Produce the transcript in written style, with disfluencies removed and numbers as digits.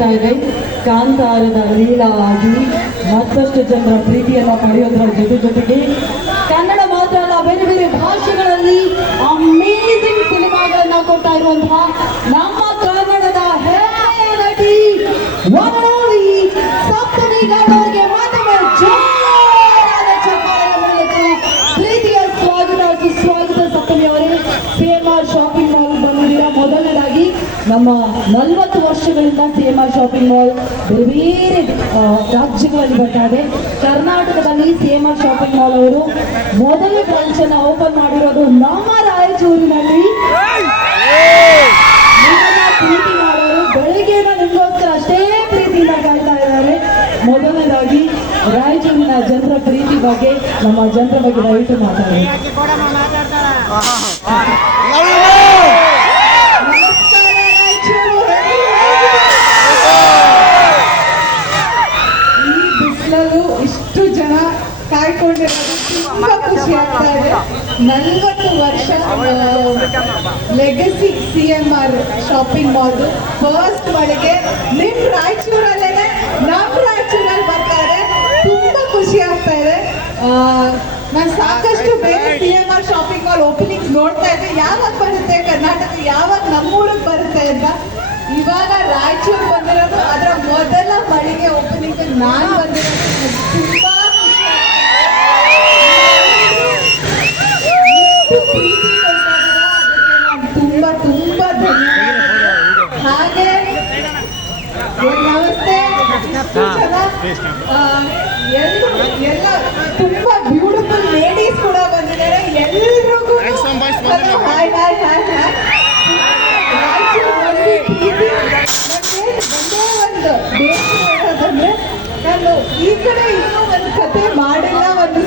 ನಡೀತಾ ಇದೆ. ಕಾಂತಾರದ ಲೀಲಾ ಆಗಿ ಮತ್ತಷ್ಟು ಜನರ ಪ್ರೀತಿಯನ್ನು ಪಡೆಯೋದ್ರ ಜೊತೆಗೆ ಕನ್ನಡ ಮಾತ್ರ ಅಲ್ಲ, ಬೇರೆ ಬೇರೆ ಭಾಷೆಗಳಲ್ಲಿ ಅಮೇಜಿಂಗ್ ಸಿನಿಮಾಗಳನ್ನ ಕೊಡ್ತಾ ಇರುವಂತಹ ನಮ್ಮ ಕನ್ನಡದ ಹೆಮ್ಮೆಯ ನಟಿ ಸಪ್ತಮಿ ಗೌಡ ಅವರಿಗೆ ಮತ್ತೊಮ್ಮೆ ಜೋರಾದ ಚಪ್ಪಾಳೆಯ ಮೂಲಕ ಪ್ರೀತಿಯ ಸುಸ್ವಾಗತ. ಸಪ್ತಮಿ ಅವರೇ, CMR ಶಾಪಿಂಗ್ ಮಾಲ್ ಬಂದಿದ್ದೀರಾ. ಮೊದಲನೇದಾಗಿ ನಮ್ಮ 40 ವರ್ಷಗಳಿಂದ CMR ಶಾಪಿಂಗ್ ಮಾಲ್ ಬೇರೆ ಬೇರೆ ರಾಜ್ಯಗಳಲ್ಲಿ ಬರ್ತಾ ಇದೆ. ಕರ್ನಾಟಕದಲ್ಲಿ CMR ಶಾಪಿಂಗ್ ಮಾಲ್ ಅವರು ಮೊದಲ ಬ್ರಾಂಚ್ ಅನ್ನ ಓಪನ್ ಮಾಡಿರೋದು ನಮ್ಮ ರಾಯಚೂರಿನಲ್ಲಿ. ಪ್ರೀತಿ ಮಾಡೋರು ಬೆಳಗ್ಗೆನ ನಿಮಗೋಸ್ಕರ ಅಷ್ಟೇ ಪ್ರೀತಿಯಿಂದ ಕಾಯ್ತಾ ಇದ್ದಾರೆ. ಮೊದಲನೇದಾಗಿ ರಾಯಚೂರಿನ ಜನರ ಪ್ರೀತಿ ಬಗ್ಗೆ, ನಮ್ಮ ಜನರ ಬಗ್ಗೆ ದಯವಿಟ್ಟು ಮಾತಾಡಿ. ಇಷ್ಟು ಜನ ಕಾಯ್ಕೊಂಡಿರೋದು ತುಂಬಾ ಖುಷಿ ಆಗ್ತಾ ಇದೆ. 40 ವರ್ಷ legacy CMR shopping mall first ಮಳಿಗೆ ನಿಮ್ ರಾಯಚೂರಲ್ಲೇನೆ, ನಮ್ಮ ರಾಯಚೂರಲ್ಲಿ ಬರ್ತಾರೆ. ತುಂಬಾ ಖುಷಿ ಆಗ್ತಾ ಇದೆ. ನಾನು ಸಾಕಷ್ಟು ಬೇರೆ CMR ಶಾಪಿಂಗ್ ಮಾಲ್ ಓಪನಿಂಗ್ಸ್ ನೋಡ್ತಾ ಇದ್ದೆ, ಯಾವಾಗ ಬರುತ್ತೆ ಕರ್ನಾಟಕ, ಯಾವಾಗ ನಮ್ಮೂರಿಗೆ ಬರುತ್ತೆ ಅಂತ. ಇವಾಗ ರಾಯಚೂರು ಬಂದಿರೋದು, ಅದರ ಮೊದಲ ಮಳಿಗೆ ಓಪನಿಂಗ್ ನಾನು ಬಂದಿರೋದು. ತುಂಬಾ ಪ್ರೀತಿ ತುಂಬಾ ತುಂಬಾ ಧನ್ಯವಾದ. ಹಾಗೆ ನಮಸ್ತೆ. ಎಲ್ಲ ತುಂಬಾ ಬ್ಯೂಟಿಫುಲ್ ಲೇಡೀಸ್ ಕೂಡ ಬಂದಿದ್ದಾರೆ. ಎಲ್ರಿಗೂ ಹಾಯ್ ಹಾಯ್ ಹಾಯ್ ಹಾಯ್. ಒಂದೇ ಒಂದು ಬೇಸರ ಇರೋದಂದ್ರೆ, ನಾನು ಈ ಕಡೆ ಇನ್ನೂ ಒಂದು ಕತೆ ಮಾಡಿಲ್ಲ, ಒಂದು